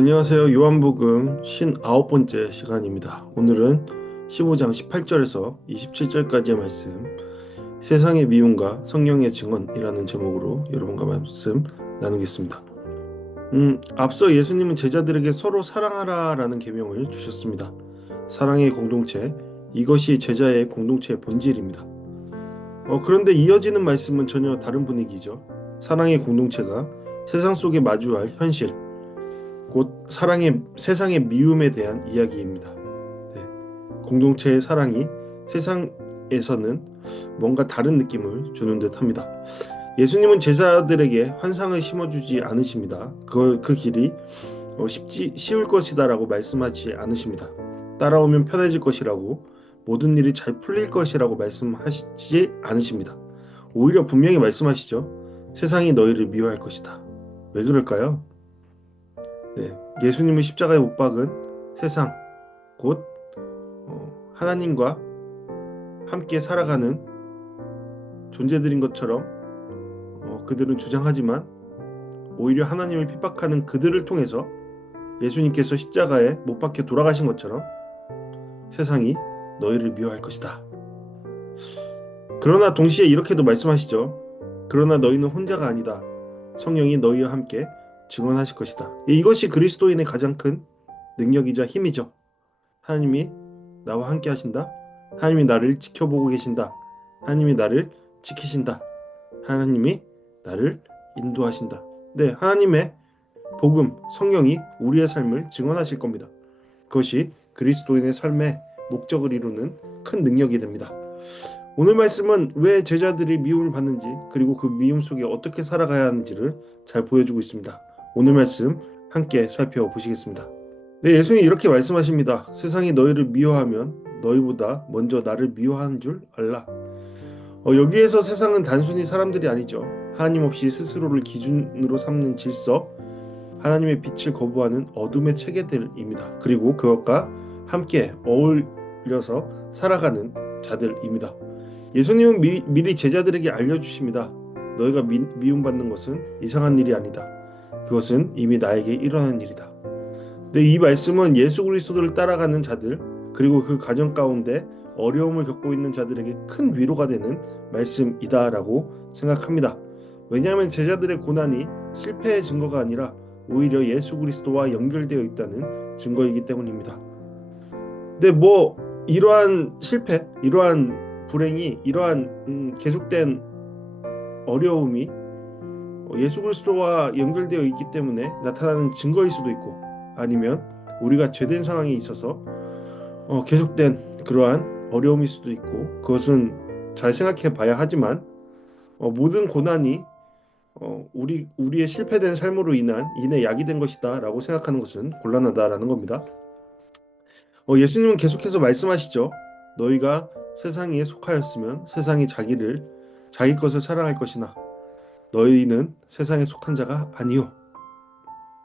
네, 안녕하세요. 요한복음 59번째 시간입니다. 오늘은 15장 18절에서 27절까지의 말씀, 세상의 미움과 성령의 증언이라는 제목으로 여러분과 말씀 나누겠습니다. 앞서 예수님은 제자들에게 서로 사랑하라라는 계명을 주셨습니다. 사랑의 공동체, 이것이 제자의 공동체의 본질입니다. 그런데 이어지는 말씀은 전혀 다른 분위기죠. 사랑의 공동체가 세상 속에 마주할 현실, 곧 세상의 미움에 대한 이야기입니다. 네, 공동체의 사랑이 세상에서는 뭔가 다른 느낌을 주는 듯합니다. 예수님은 제자들에게 환상을 심어주지 않으십니다. 그 길이 쉬울 것이다라고 말씀하지 않으십니다. 따라오면 편해질 것이라고, 모든 일이 잘 풀릴 것이라고 말씀하시지 않으십니다. 오히려 분명히 말씀하시죠. 세상이 너희를 미워할 것이다. 왜 그럴까요? 네, 예수님을 십자가에 못 박은 세상, 곧 하나님과 함께 살아가는 존재들인 것처럼 그들은 주장하지만, 오히려 하나님을 핍박하는 그들을 통해서 예수님께서 십자가에 못 박혀 돌아가신 것처럼 세상이 너희를 미워할 것이다. 그러나 동시에 이렇게도 말씀하시죠. 그러나 너희는 혼자가 아니다. 성령이 너희와 함께 증언하실 것이다. 이것이 그리스도인의 가장 큰 능력이자 힘이죠. 하나님이 나와 함께 하신다. 하나님이 나를 지켜보고 계신다. 하나님이 나를 지키신다. 하나님이 나를 인도하신다. 네, 하나님의 복음, 성령이 우리의 삶을 증언하실 겁니다. 그것이 그리스도인의 삶의 목적을 이루는 큰 능력이 됩니다. 오늘 말씀은 왜 제자들이 미움을 받는지, 그리고 그 미움 속에 어떻게 살아가야 하는지를 잘 보여주고 있습니다. 오늘 말씀 함께 살펴보시겠습니다. 네, 예수님이 이렇게 말씀하십니다. 세상이 너희를 미워하면 너희보다 먼저 나를 미워하는 줄 알라. 여기에서 세상은 단순히 사람들이 아니죠. 하나님 없이 스스로를 기준으로 삼는 질서, 하나님의 빛을 거부하는 어둠의 체계들입니다. 그리고 그것과 함께 어울려서 살아가는 자들입니다. 예수님은 미리 제자들에게 알려주십니다. 너희가 미움받는 것은 이상한 일이 아니다. 그것은 이미 나에게 일어난 일이다. 네, 이 말씀은 예수 그리스도를 따라가는 자들, 그리고 그 가정 가운데 어려움을 겪고 있는 자들에게 큰 위로가 되는 말씀이다라고 생각합니다. 왜냐하면 제자들의 고난이 실패의 증거가 아니라 오히려 예수 그리스도와 연결되어 있다는 증거이기 때문입니다. 근데 이러한 실패, 이러한 불행이, 이러한 계속된 어려움이 예수 그리스도와 연결되어 있기 때문에 나타나는 증거일 수도 있고, 아니면 우리가 죄된 상황에 있어서 계속된 그러한 어려움일 수도 있고, 그것은 잘 생각해 봐야 하지만 모든 고난이 우리의 실패된 삶으로 인해 약이 된 것이다라고 생각하는 것은 곤란하다라는 겁니다. 예수님은 계속해서 말씀하시죠. 너희가 세상에 속하였으면 세상이 자기 것을 사랑할 것이나 너희는 세상에 속한 자가 아니요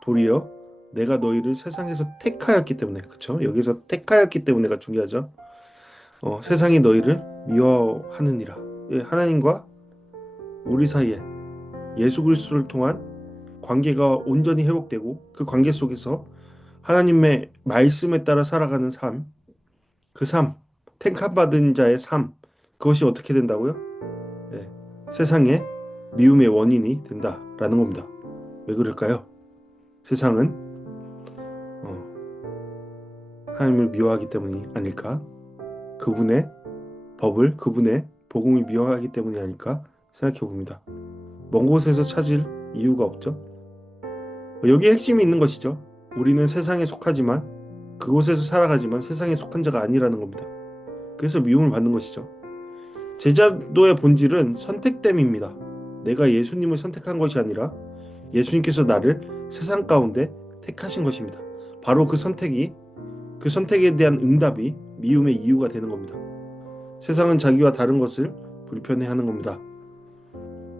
도리어 내가 너희를 세상에서 택하였기 때문에, 그렇죠? 여기서 택하였기 때문에가 중요하죠. 세상이 너희를 미워하느니라. 예, 하나님과 우리 사이에 예수 그리스도를 통한 관계가 온전히 회복되고, 그 관계 속에서 하나님의 말씀에 따라 살아가는 삶, 그 삶, 택함받은 자의 삶, 그것이 어떻게 된다고요? 예, 세상의 미움의 원인이 된다라는 겁니다. 왜 그럴까요? 세상은 하나님을 미워하기 때문이 아닐까? 그분의 법을, 그분의 복음을 미워하기 때문이 아닐까 생각해 봅니다. 먼 곳에서 찾을 이유가 없죠. 여기에 핵심이 있는 것이죠. 우리는 세상에 속하지만, 그곳에서 살아가지만 세상에 속한 자가 아니라는 겁니다. 그래서 미움을 받는 것이죠. 제자도의 본질은 선택됨입니다. 내가 예수님을 선택한 것이 아니라 예수님께서 나를 세상 가운데 택하신 것입니다. 바로 그 선택에 대한 응답이 미움의 이유가 되는 겁니다. 세상은 자기와 다른 것을 불편해하는 겁니다.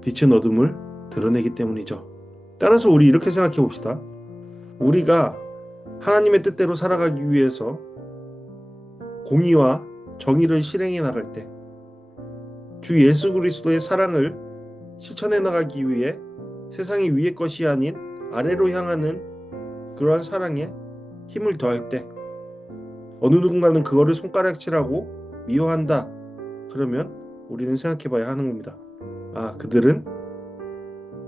빛은 어둠을 드러내기 때문이죠. 따라서 우리 이렇게 생각해 봅시다. 우리가 하나님의 뜻대로 살아가기 위해서 공의와 정의를 실행해 나갈 때, 주 예수 그리스도의 사랑을 실천해 나가기 위해 세상이 위의 것이 아닌 아래로 향하는 그러한 사랑에 힘을 더할 때 어느 누군가는 그거를 손가락질하고 미워한다. 그러면 우리는 생각해 봐야 하는 겁니다. 아, 그들은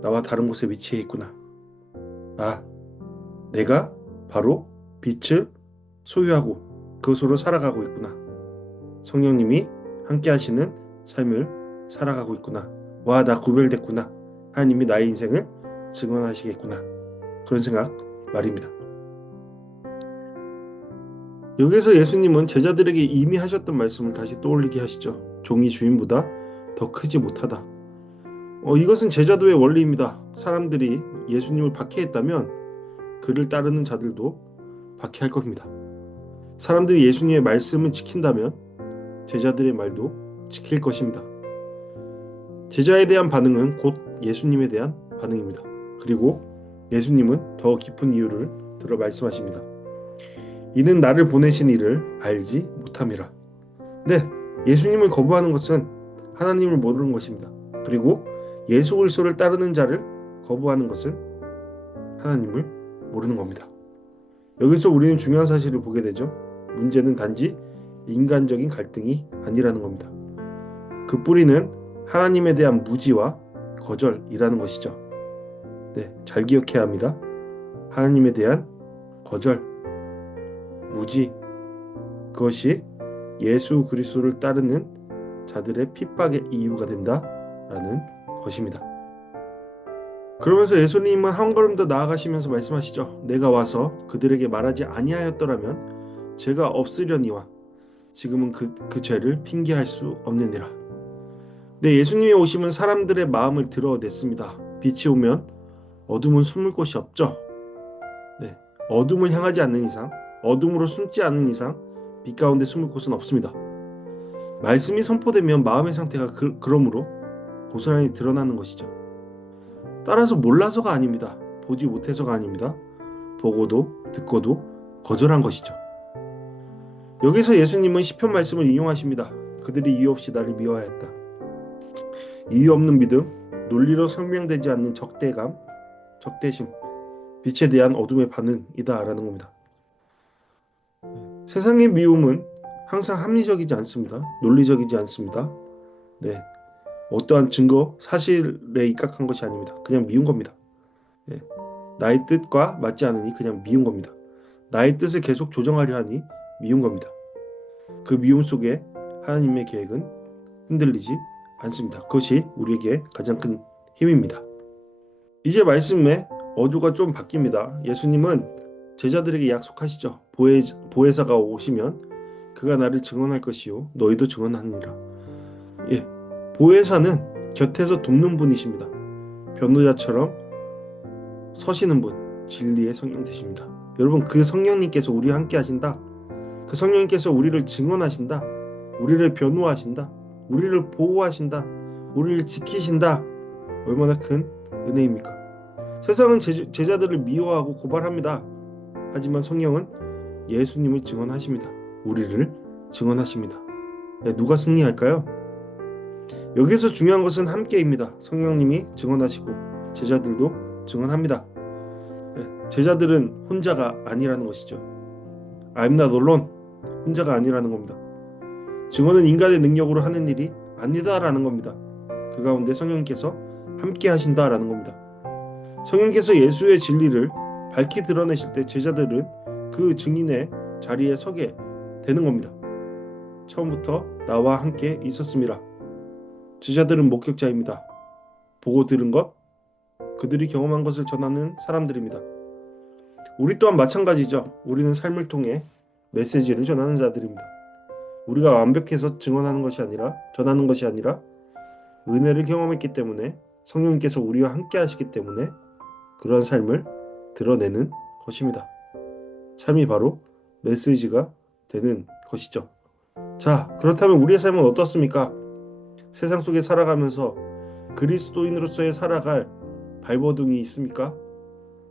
나와 다른 곳에 위치해 있구나. 아, 내가 바로 빛을 소유하고 그것으로 살아가고 있구나. 성령님이 함께 하시는 삶을 살아가고 있구나. 와, 나 구별됐구나. 하나님이 나의 인생을 증언하시겠구나. 그런 생각 말입니다. 여기서 예수님은 제자들에게 이미 하셨던 말씀을 다시 떠올리게 하시죠. 종이 주인보다 더 크지 못하다. 이것은 제자도의 원리입니다. 사람들이 예수님을 박해했다면 그를 따르는 자들도 박해할 겁니다. 사람들이 예수님의 말씀을 지킨다면 제자들의 말도 지킬 것입니다. 제자에 대한 반응은 곧 예수님에 대한 반응입니다. 그리고 예수님은 더 깊은 이유를 들어 말씀하십니다. 이는 나를 보내신 이를 알지 못함이라. 네, 예수님을 거부하는 것은 하나님을 모르는 것입니다. 그리고 예수 그리스도를 따르는 자를 거부하는 것은 하나님을 모르는 겁니다. 여기서 우리는 중요한 사실을 보게 되죠. 문제는 단지 인간적인 갈등이 아니라는 겁니다. 그 뿌리는 하나님에 대한 무지와 거절이라는 것이죠. 네, 잘 기억해야 합니다. 하나님에 대한 거절, 무지, 그것이 예수 그리스도를 따르는 자들의 핍박의 이유가 된다라는 것입니다. 그러면서 예수님은 한 걸음 더 나아가시면서 말씀하시죠. 내가 와서 그들에게 말하지 아니하였더라면 죄가 없으려니와 지금은 그 죄를 핑계할 수 없느니라. 네, 예수님의 오심은 사람들의 마음을 드러냈습니다. 빛이 오면 어둠은 숨을 곳이 없죠. 네, 어둠을 향하지 않는 이상, 어둠으로 숨지 않는 이상 빛 가운데 숨을 곳은 없습니다. 말씀이 선포되면 마음의 상태가 그러므로 고스란히 드러나는 것이죠. 따라서 몰라서가 아닙니다. 보지 못해서가 아닙니다. 보고도 듣고도 거절한 것이죠. 여기서 예수님은 시편 말씀을 인용하십니다. 그들이 이유 없이 나를 미워하였다. 이유 없는 믿음, 논리로 설명되지 않는 적대감, 적대심, 빛에 대한 어둠의 반응이다라는 겁니다. 세상의 미움은 항상 합리적이지 않습니다. 논리적이지 않습니다. 네, 어떠한 증거, 사실에 입각한 것이 아닙니다. 그냥 미운 겁니다. 네, 나의 뜻과 맞지 않으니 그냥 미운 겁니다. 나의 뜻을 계속 조정하려 하니 미운 겁니다. 그 미움 속에 하나님의 계획은 흔들리지 않습니다. 그것이 우리에게 가장 큰 힘입니다. 이제 말씀의 어조가 좀 바뀝니다. 예수님은 제자들에게 약속하시죠. 보혜사가 오시면 그가 나를 증언할 것이요 너희도 증언하느니라. 예, 보혜사는 곁에서 돕는 분이십니다. 변호자처럼 서시는 분, 진리의 성령 되십니다. 여러분, 그 성령님께서 우리와 함께 하신다. 그 성령님께서 우리를 증언하신다. 우리를 변호하신다. 우리를 보호하신다. 우리를 지키신다. 얼마나 큰 은혜입니까? 세상은 제자들을 미워하고 고발합니다. 하지만 성령은 예수님을 증언하십니다. 우리를 증언하십니다. 네, 누가 승리할까요? 여기서 중요한 것은 함께입니다. 성령님이 증언하시고 제자들도 증언합니다. 네, 제자들은 혼자가 아니라는 것이죠. I'm not alone. 혼자가 아니라는 겁니다. 증언은 인간의 능력으로 하는 일이 아니다라는 겁니다. 그 가운데 성령님께서 함께 하신다라는 겁니다. 성령께서 예수의 진리를 밝히 드러내실 때 제자들은 그 증인의 자리에 서게 되는 겁니다. 처음부터 나와 함께 있었습니다. 제자들은 목격자입니다. 보고 들은 것, 그들이 경험한 것을 전하는 사람들입니다. 우리 또한 마찬가지죠. 우리는 삶을 통해 메시지를 전하는 자들입니다. 우리가 완벽해서 증언하는 것이 아니라 전하는 것이 아니라 은혜를 경험했기 때문에 성령님께서 우리와 함께 하시기 때문에 그런 삶을 드러내는 것입니다. 삶이 바로 메시지가 되는 것이죠. 자, 그렇다면 우리의 삶은 어떻습니까? 세상 속에 살아가면서 그리스도인으로서의 살아갈 발버둥이 있습니까?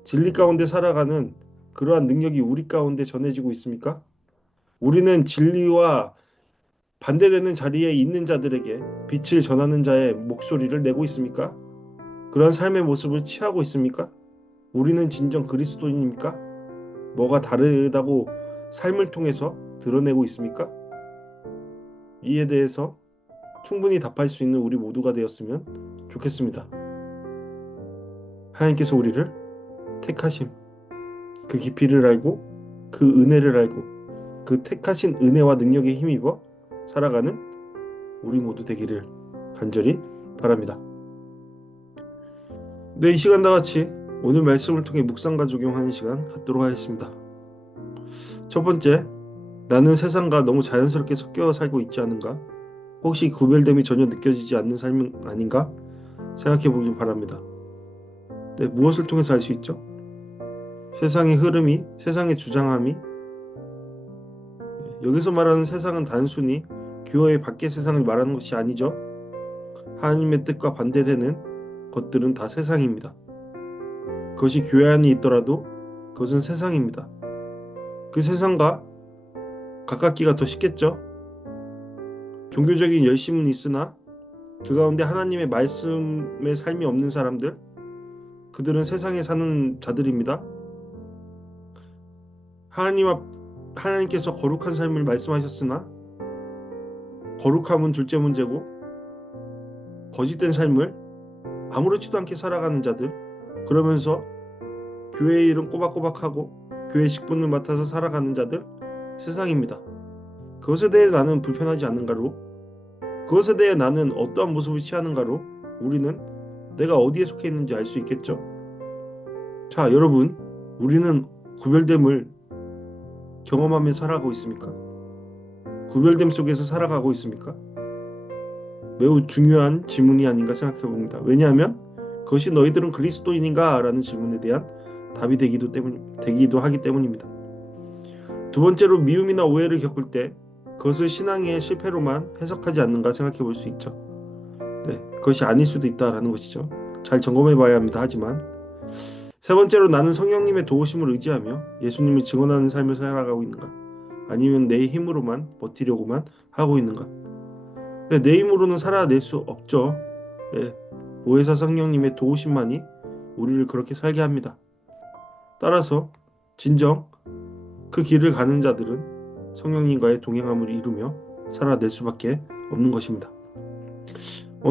진리 가운데 살아가는 그러한 능력이 우리 가운데 전해지고 있습니까? 우리는 진리와 반대되는 자리에 있는 자들에게 빛을 전하는 자의 목소리를 내고 있습니까? 그런 삶의 모습을 취하고 있습니까? 우리는 진정 그리스도인입니까? 뭐가 다르다고 삶을 통해서 드러내고 있습니까? 이에 대해서 충분히 답할 수 있는 우리 모두가 되었으면 좋겠습니다. 하나님께서 우리를 택하심, 그 깊이를 알고 그 은혜를 알고 그 택하신 은혜와 능력에 힘입어 살아가는 우리 모두 되기를 간절히 바랍니다. 네, 이 시간 다 같이 오늘 말씀을 통해 묵상과 적용하는 시간 갖도록 하겠습니다. 첫 번째, 나는 세상과 너무 자연스럽게 섞여 살고 있지 않은가? 혹시 구별됨이 전혀 느껴지지 않는 삶은 아닌가? 생각해 보길 바랍니다. 네, 무엇을 통해서 알 수 있죠? 세상의 흐름이, 세상의 주장함이, 여기서 말하는 세상은 단순히 교회의 밖의 세상을 말하는 것이 아니죠. 하나님의 뜻과 반대되는 것들은 다 세상입니다. 그것이 교회 안에 있더라도 그것은 세상입니다. 그 세상과 가깝기가 더 쉽겠죠. 종교적인 열심은 있으나 그 가운데 하나님의 말씀의 삶이 없는 사람들, 그들은 세상에 사는 자들입니다. 하나님께서 거룩한 삶을 말씀하셨으나 거룩함은 둘째 문제고 거짓된 삶을 아무렇지도 않게 살아가는 자들, 그러면서 교회의 일은 꼬박꼬박하고 교회 직분을 맡아서 살아가는 자들, 세상입니다. 그것에 대해 나는 불편하지 않는가로, 그것에 대해 나는 어떠한 모습을 취하는가로 우리는 내가 어디에 속해 있는지 알 수 있겠죠. 자, 여러분, 우리는 구별됨을 경험하며 살아가고 있습니까? 구별됨 속에서 살아가고 있습니까? 매우 중요한 질문이 아닌가 생각해 봅니다. 왜냐하면 그것이 너희들은 그리스도인인가? 라는 질문에 대한 답이 되기도 하기 때문입니다. 두 번째로, 미움이나 오해를 겪을 때 그것을 신앙의 실패로만 해석하지 않는가 생각해 볼 수 있죠. 네, 그것이 아닐 수도 있다라는 것이죠. 잘 점검해 봐야 합니다. 하지만 세 번째로, 나는 성령님의 도우심을 의지하며 예수님을 증언하는 삶을 살아가고 있는가? 아니면 내 힘으로만 버티려고만 하고 있는가? 네, 내 힘으로는 살아낼 수 없죠. 네, 보혜사 성령님의 도우심만이 우리를 그렇게 살게 합니다. 따라서 진정 그 길을 가는 자들은 성령님과의 동행함을 이루며 살아낼 수밖에 없는 것입니다.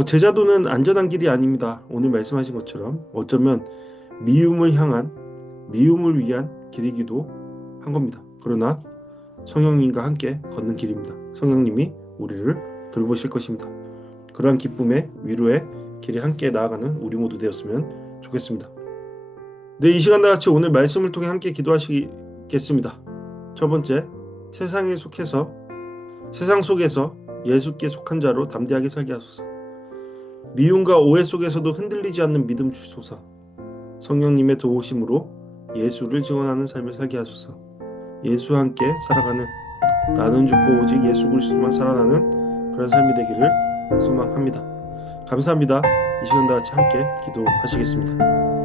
제자도는 안전한 길이 아닙니다. 오늘 말씀하신 것처럼 어쩌면 미움을 위한 길이기도 한 겁니다. 그러나 성령님과 함께 걷는 길입니다. 성령님이 우리를 돌보실 것입니다. 그러한 기쁨의 위로의 길에 함께 나아가는 우리 모두 되었으면 좋겠습니다. 네, 이 시간과 같이 오늘 말씀을 통해 함께 기도하시겠습니다. 첫 번째, 세상 속에서 예수께 속한 자로 담대하게 살게 하소서. 미움과 오해 속에서도 흔들리지 않는 믿음 주소서. 성령님의 도우심으로 예수를 증언하는 삶을 살게 하소서. 예수와 함께 살아가는, 나는 죽고 오직 예수 그리스도만 살아나는 그런 삶이 되기를 소망합니다. 감사합니다. 이 시간과 같이 함께 기도하시겠습니다.